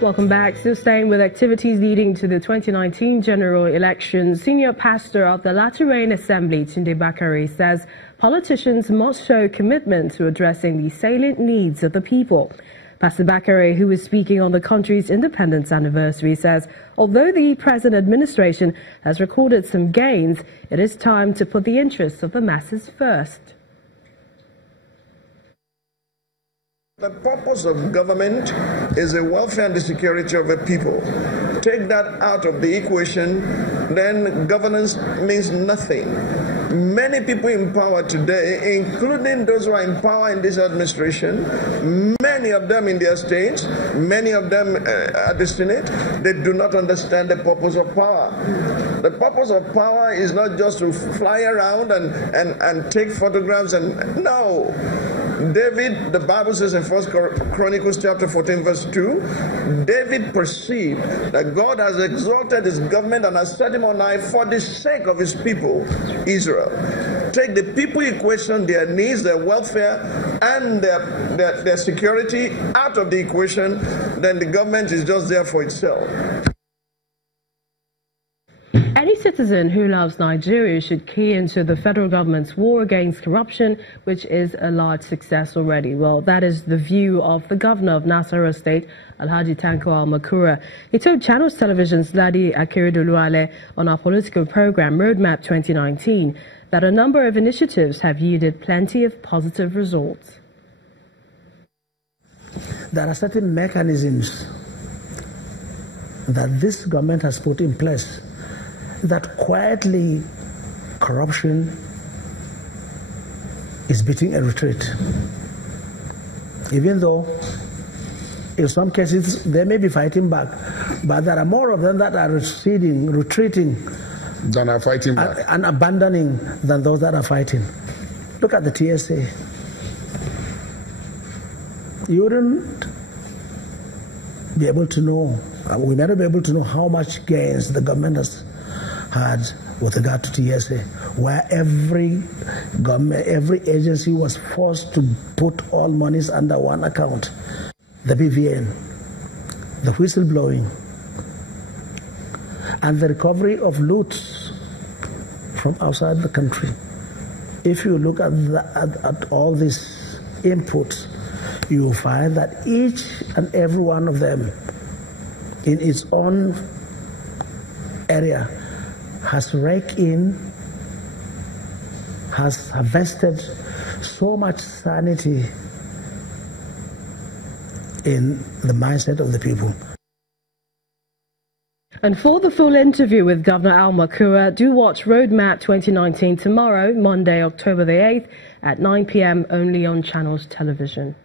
Welcome back. Still staying with activities leading to the 2019 general election, senior pastor of the Lateran Assembly, Tunde Bakare, says politicians must show commitment to addressing the salient needs of the people. Pastor Bakare, who is speaking on the country's independence anniversary, says although the present administration has recorded some gains, it is time to put the interests of the masses first. The purpose of government is the welfare and the security of the people. Take that out of the equation, then governance means nothing. Many people in power today, including those who are in power in this administration, many of them in their states, many of them at the Senate, they do not understand the purpose of power. The purpose of power is not just to fly around and take photographs no. David, the Bible says in 1 Chronicles chapter 14 verse 2, David perceived that God has exalted his government and has set him on high for the sake of his people, Israel. Take the people in question, their needs, their welfare, and their security out of the equation, then the government is just there for itself. Any citizen who loves Nigeria should key into the federal government's war against corruption, which is a large success already. Well, that is the view of the governor of Nasarawa State, Alhaji Tanko Al-Makura. He told Channels Television's Ladi Akeredoluwale on our political program, Roadmap 2019, that a number of initiatives have yielded plenty of positive results. There are certain mechanisms that this government has put in place that quietly corruption is beating a retreat. Even though in some cases they may be fighting back, but there are more of them that are retreating than are fighting back and abandoning than those that are fighting. Look at the TSA. You wouldn't be able to know, we may not be able to know how much gains the government has had with regard to TSA, where every agency was forced to put all monies under one account. The BVN, the whistleblowing, and the recovery of loot from outside the country. If you look at all these inputs, you will find that each and every one of them in its own area has raked in, has harvested so much sanity in the mindset of the people. And for the full interview with Governor Al-Makura, do watch Roadmap 2019 tomorrow, Monday, October the 8th at 9 p.m. only on Channels Television.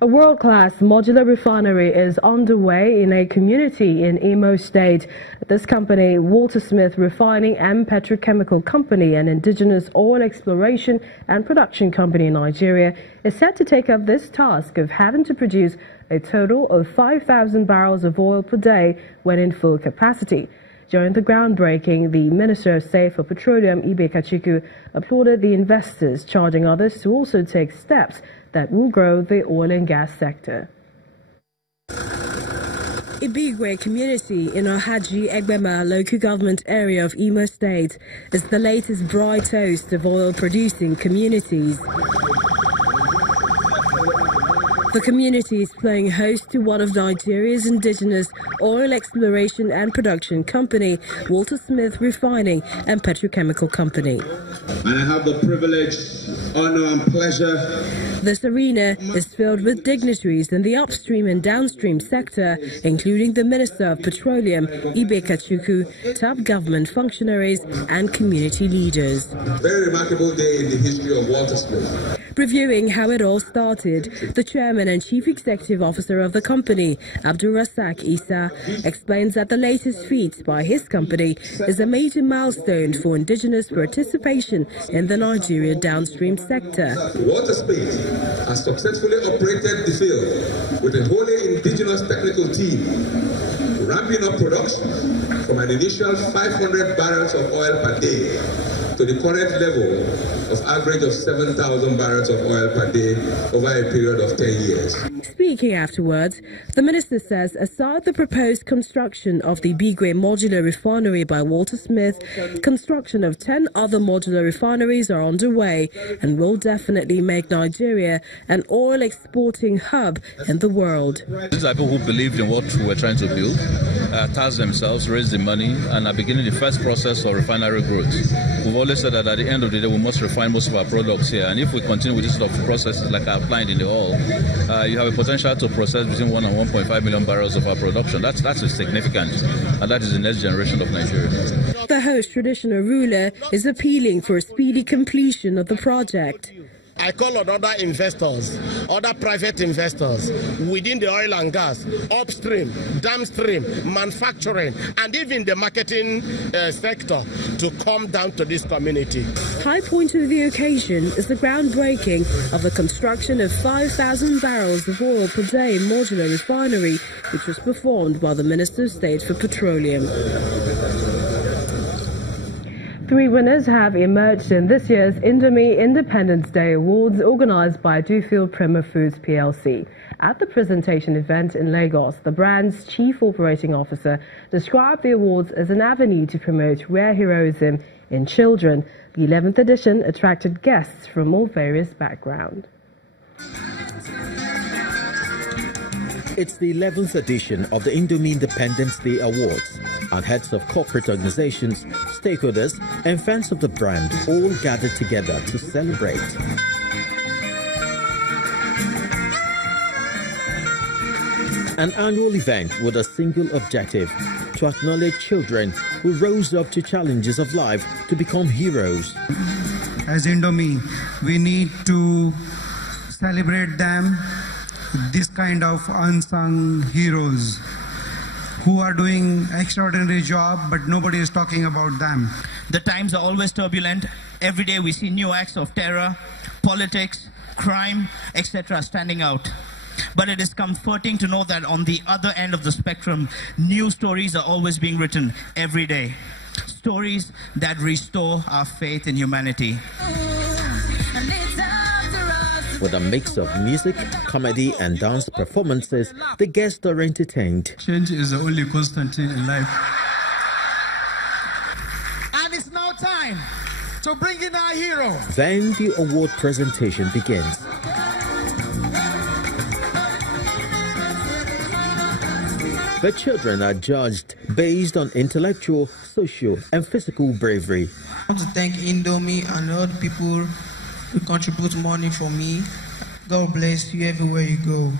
A world-class modular refinery is underway in a community in Imo State. This company, Walter Smith Refining and Petrochemical Company, an indigenous oil exploration and production company in Nigeria, is set to take up this task of having to produce a total of 5,000 barrels of oil per day when in full capacity. During the groundbreaking, the Minister of State for Petroleum, Pt.3, applauded the investors, charging others to also take steps that will grow the oil and gas sector. Ibigwe community in Ohaji Egbema local government area of Imo State is the latest bright host of oil-producing communities. The community is playing host to one of Nigeria's indigenous oil exploration and production company, Walter Smith Refining and Petrochemical Company. And I have the privilege, honor and pleasure. This arena is filled with dignitaries in the upstream and downstream sector, including the Minister of Petroleum, Pt.3, top government functionaries and community leaders. Very remarkable day in the history of Walter Smith. Reviewing how it all started, the chairman and chief executive officer of the company, Abdul Rasak Isa, explains that the latest feat by his company is a major milestone for indigenous participation in the Nigeria downstream sector. Walter Smith has successfully operated the field with a wholly indigenous technical team, ramping up production from an initial 500 barrels of oil per day to the current level of average of 7,000 barrels of oil per day over a period of 10 years. Speaking afterwards, the minister says aside the proposed construction of the B-grade modular refinery by Walter Smith, construction of 10 other modular refineries are underway and will definitely make Nigeria an oil exporting hub in the world. These are people who believed in what we were trying to build, tasked themselves, raised the money, and are beginning the first process of refinery growth. We've always said that at the end of the day, we must refine most of our products here, and if we continue with this sort of processes like I outlined in the oil, you have a potential to process between 1 and 1.5 million barrels of our production. That's significant, and that is the next generation of Nigeria. The host traditional ruler is appealing for a speedy completion of the project. I call on other investors, other private investors within the oil and gas, upstream, downstream, manufacturing, and even the marketing sector to come down to this community. High point of the occasion is the groundbreaking of the construction of 5,000 barrels of oil per day modular refinery, which was performed by the Minister of State for Petroleum. 3 winners have emerged in this year's Indomie Independence Day Awards organised by Dufil Prima Foods plc. At the presentation event in Lagos, the brand's chief operating officer described the awards as an avenue to promote rare heroism in children. The 11th edition attracted guests from all various backgrounds. It's the 11th edition of the Indomie Independence Day Awards, and heads of corporate organizations, stakeholders, and fans of the brand all gathered together to celebrate. An annual event with a single objective: to acknowledge children who rose up to challenges of life to become heroes. As Indomie, we need to celebrate them, this kind of unsung heroes who are doing extraordinary job, but nobody is talking about them. The times are always turbulent. Every day we see new acts of terror, politics, crime, etc. standing out. But it is comforting to know that on the other end of the spectrum, new stories are always being written every day. Stories that restore our faith in humanity. With a mix of music, comedy, and dance performances, the guests are entertained. Change is the only constant thing in life. And it's now time to bring in our hero. Then the award presentation begins. The children are judged based on intellectual, social, and physical bravery. I want to thank Indomie and all the people who contribute money for me. God bless you everywhere you go.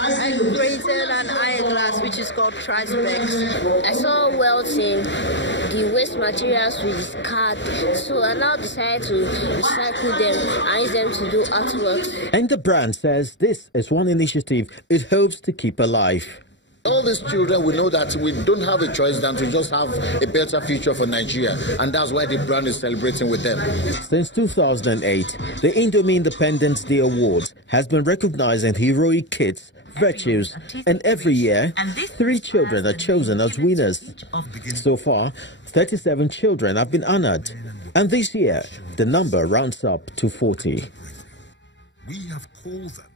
I created an eyeglass which is called Trispex. I saw wealth in the waste materials we discard, so I now decided to recycle them and use them to do artwork. And the brand says this is one initiative it hopes to keep alive. All these children, we know that we don't have a choice than to just have a better future for Nigeria, and that's why the brand is celebrating with them. Since 2008, the Indomie Independence Day Awards has been recognizing heroic kids, virtues, and every year, 3 children are chosen as winners. So far, 37 children have been honored, and this year, the number rounds up to 40. We have called them.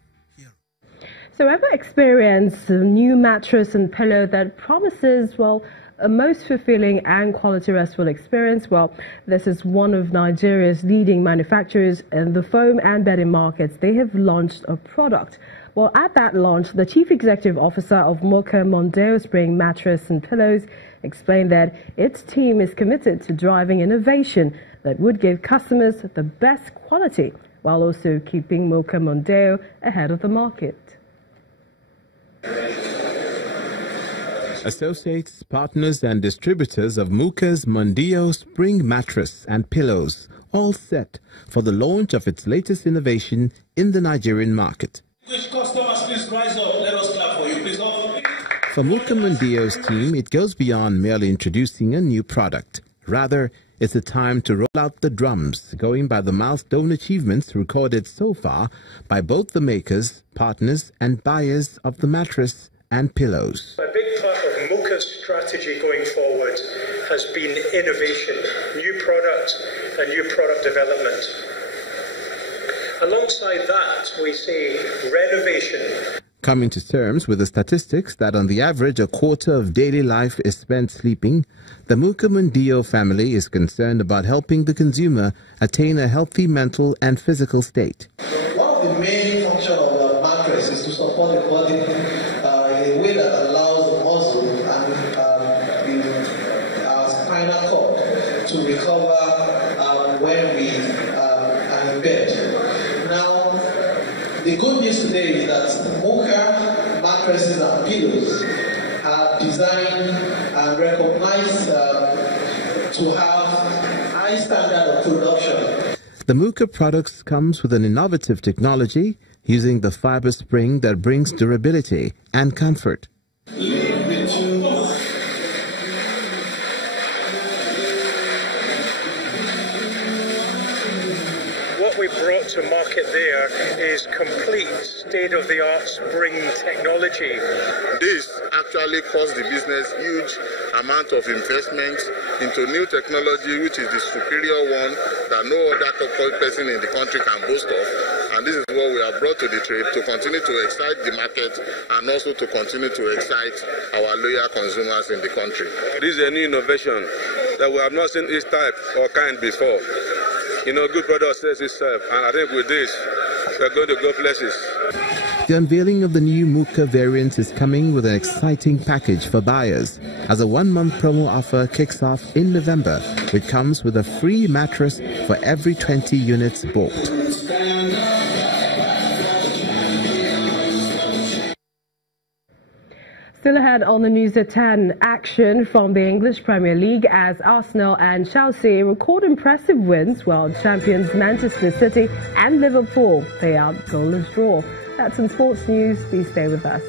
So ever experienced a new mattress and pillow that promises, well, a most fulfilling and quality restful experience? Well, this is one of Nigeria's leading manufacturers in the foam and bedding markets. They have launched a product. Well, at that launch, the Chief Executive Officer of Mocha Mondeo Spring Mattress and Pillows explained that its team is committed to driving innovation that would give customers the best quality while also keeping Mocha Mondeo ahead of the market. Associates, partners and distributors of Mocha's Mondeo Spring Mattress and Pillows, all set for the launch of its latest innovation in the Nigerian market. Which customers, please rise up. Let us clap for you, please. For Mocha Mondeo's team, it goes beyond merely introducing a new product. Rather, it's a time to roll out the drums, going by the milestone achievements recorded so far by both the makers, partners and buyers of the mattress and pillows. A big part of Mocha's strategy going forward has been innovation, new product and new product development. Alongside that, we see renovation. Coming to terms with the statistics that on the average a quarter of daily life is spent sleeping, the Mukamundio family is concerned about helping the consumer attain a healthy mental and physical state. One of the main functions of the mattress is to support the body in a way that allows the muscle and our spinal cord to recover when we are in bed. Now, the good news today is that Mocha mattresses and pillows are designed and recognized to have high standard of production. The Muka products comes with an innovative technology using the fiber spring that brings durability and comfort. What we brought to market there is complete state-of-the-art spring technology. This actually cost the business huge amount of investment into new technology, which is the superior one that no other person in the country can boast of. And this is what we have brought to the trade to continue to excite the market and also to continue to excite our loyal consumers in the country. This is a new innovation that we have not seen this type or kind before. You know, good product sells itself, and I think with this, we're going to go places. The unveiling of the new Muka variant is coming with an exciting package for buyers, as a one-month promo offer kicks off in November, which comes with a free mattress for every 20 units bought. Still ahead on the news at 10, action from the English Premier League as Arsenal and Chelsea record impressive wins, while champions Manchester City and Liverpool play out goalless draw. That's in sports news. Please stay with us.